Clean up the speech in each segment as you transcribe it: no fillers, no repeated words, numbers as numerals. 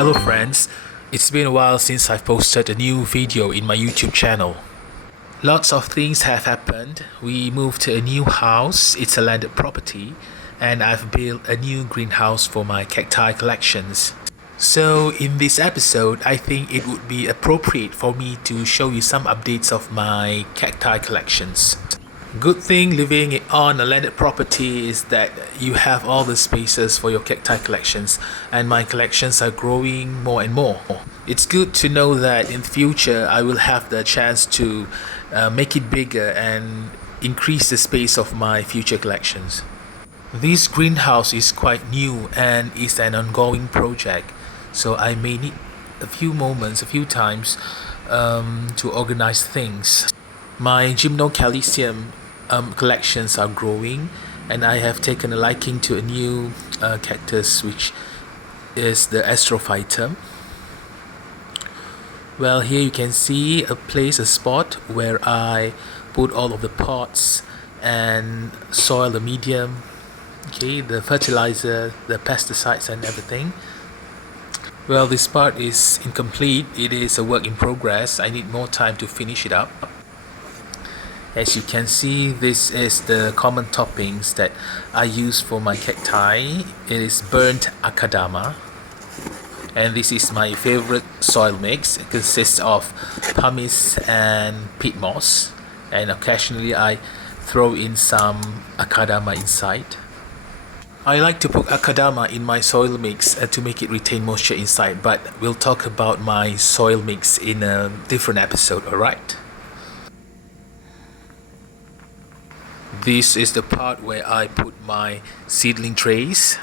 Hello friends, it's been a while since I've posted a new video in my YouTube channel. Lots of things have happened. We moved to a new house, it's a landed property, and I've built a new greenhouse for my cacti collections. So in this episode, I think it would be appropriate for me to show you some updates of my cacti collections. Good thing living on a landed property is that you have all the spaces for your cacti collections, and my collections are growing more and more. It's good to know that in the future I will have the chance to make it bigger and increase the space of my future collections. This greenhouse is quite new and is an ongoing project, so I may need a few times to organize things. My gymnocalcium collections are growing, and I have taken a liking to a new cactus, which is the astrophytum. Well, here you can see a spot where I put all of the pots and soil, the medium, the fertilizer, the pesticides and everything. Well, this part is incomplete. It is a work in progress. I need more time to finish it up. As you can see, this is the common toppings that I use for my cacti. It is burnt akadama, and this is my favorite soil mix. It consists of pumice and peat moss, and occasionally I throw in some akadama inside. I like to put akadama in my soil mix to make it retain moisture inside, but we'll talk about my soil mix in a different episode, alright? This is the part where I put my seedling trays.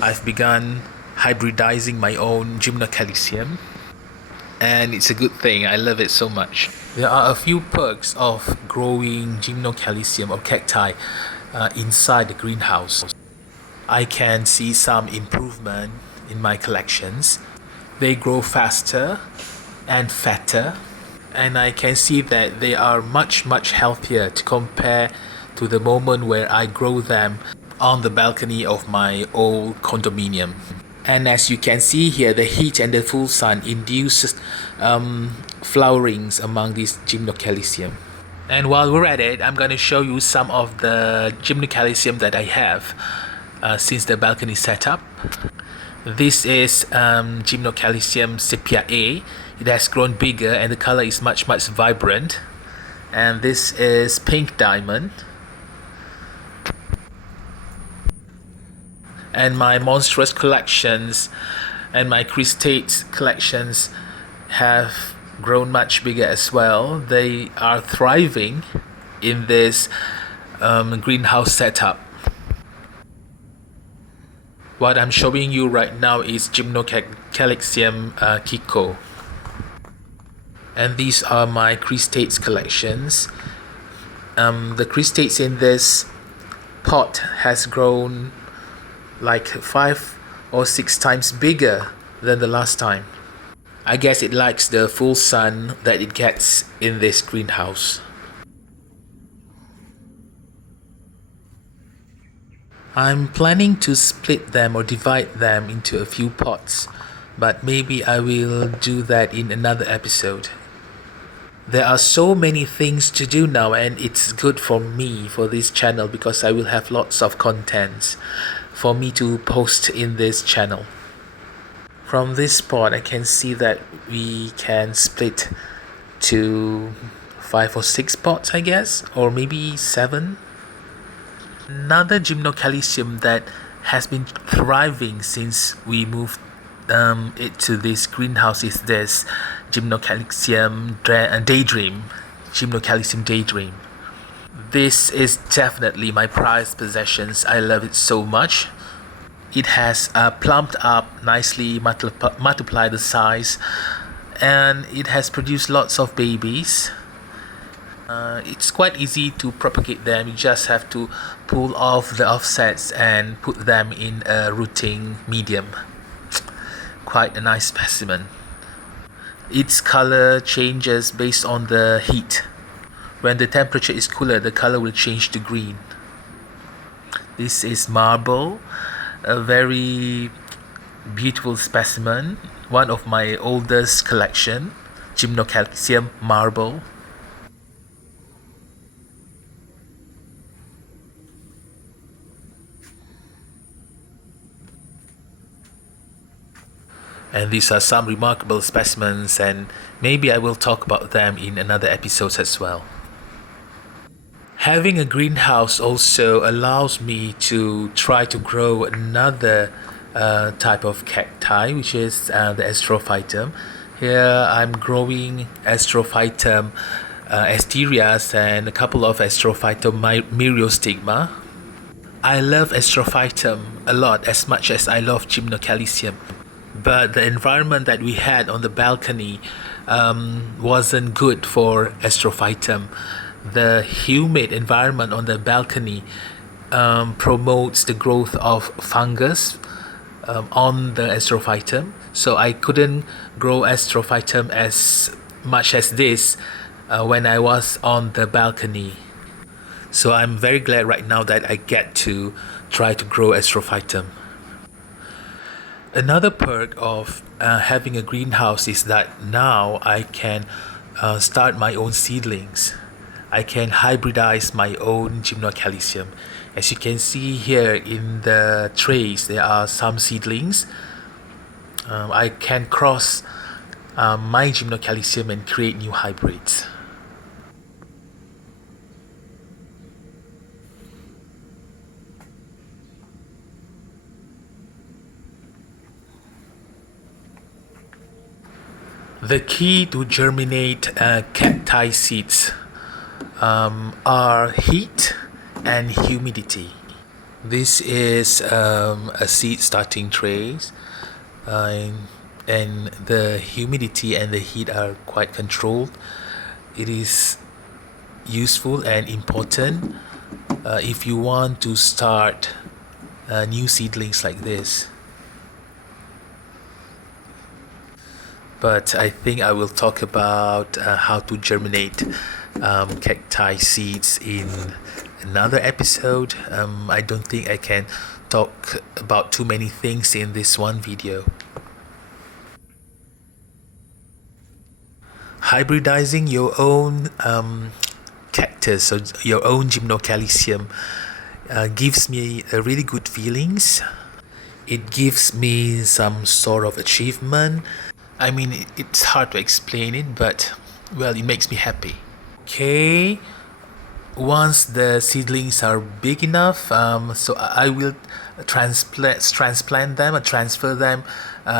I've begun hybridizing my own gymnocalcium, and it's a good thing. I love it so much. There are a few perks of growing gymnocalcium or cacti inside the greenhouse. I can see some improvement in my collections. They grow faster and fatter, and I can see that they are much healthier to compare to the moment where I grow them on the balcony of my old condominium. And as you can see here, the heat and the full sun induces flowerings among these gymnocalcium. And while we're at it, I'm going to show you some of the gymnocalcium that I have since the balcony setup. This is gymnocalcium sepia A. It has grown bigger and the color is much vibrant. And this is pink diamond. And my monstrous collections and my cristates collections have grown much bigger as well. They are thriving in this greenhouse setup. What I'm showing you right now is gymnocalcium Kiko. And these are my cristates collections. The cristates in this pot has grown like 5 or 6 times bigger than the last time. I guess it likes the full sun that it gets in this greenhouse. I'm planning to split them or divide them into a few pots, but maybe I will do that in another episode. There are so many things to do now, and it's good for me, for this channel, because I will have lots of contents for me to post in this channel. From this spot I can see that we can split to 5 or 6 pots, I guess, or maybe 7. Another gymnocalcium that has been thriving since we moved it to this greenhouse is this gymnocalcium daydream. Gymnocalcium daydream. This is definitely my prized possessions. I love it so much. It has plumped up nicely, multiplied the size, and it has produced lots of babies. It's quite easy to propagate them. You just have to pull off the offsets and put them in a rooting medium. Quite a nice specimen. Its color changes based on the heat. When the temperature is cooler, the color will change to green. This is marble, a very beautiful specimen, one of my oldest collection, gymnocalcium marble. And these are some remarkable specimens, and maybe I will talk about them in another episode as well. Having a greenhouse also allows me to try to grow another type of cacti, which is the astrophytum. Here I'm growing astrophytum asterias and a couple of astrophytum myriostigma. I love astrophytum a lot, as much as I love gymnocalcium. But the environment that we had on the balcony wasn't good for astrophytum. The humid environment on the balcony promotes the growth of fungus on the astrophytum, so I couldn't grow astrophytum as much as this when I was on the balcony. So I'm very glad right now that I get to try to grow astrophytum. Another perk of having a greenhouse is that now I can start my own seedlings. I can hybridize my own gymnocalcium. As you can see here in the trays, there are some seedlings. I can cross my gymnocalcium and create new hybrids. The key to germinate cacti seeds are heat and humidity. This is a seed starting trays, and the humidity and the heat are quite controlled. It is useful and important if you want to start new seedlings like this. But I think I will talk about how to germinate cacti seeds in another episode. I don't think I can talk about too many things in this one video. Hybridizing your own cactus or your own gymnocalcium gives me a really good feelings. It gives me some sort of achievement. I mean, it's hard to explain it, but well, it makes me happy. Okay, once the seedlings are big enough, so I will transplant them or transfer them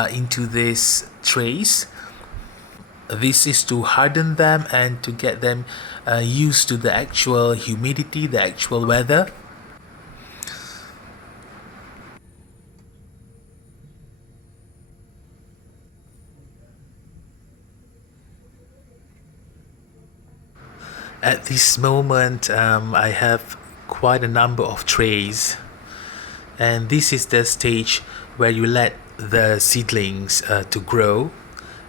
into these trays. This is to harden them and to get them used to the actual humidity, the actual weather. At this moment, I have quite a number of trays, and this is the stage where you let the seedlings to grow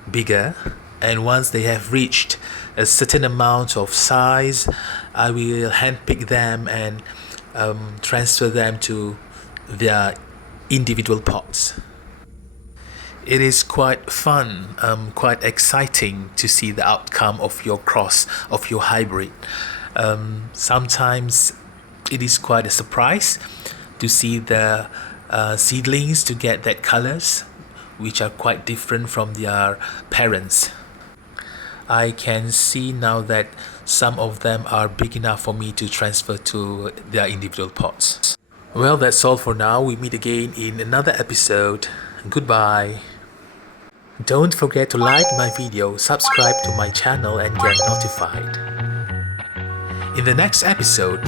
bigger, and once they have reached a certain amount of size, I will handpick them and transfer them to their individual pots. It is quite fun, quite exciting to see the outcome of your cross, of your hybrid. Sometimes it is quite a surprise to see the seedlings to get that colors, which are quite different from their parents. I can see now that some of them are big enough for me to transfer to their individual pots. Well, that's all for now. We meet again in another episode. Goodbye. Don't forget to like my video, subscribe to my channel and get notified. In the next episode,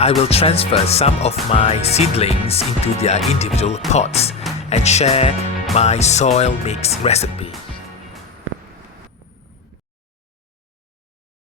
I will transfer some of my seedlings into their individual pots and share my soil mix recipe.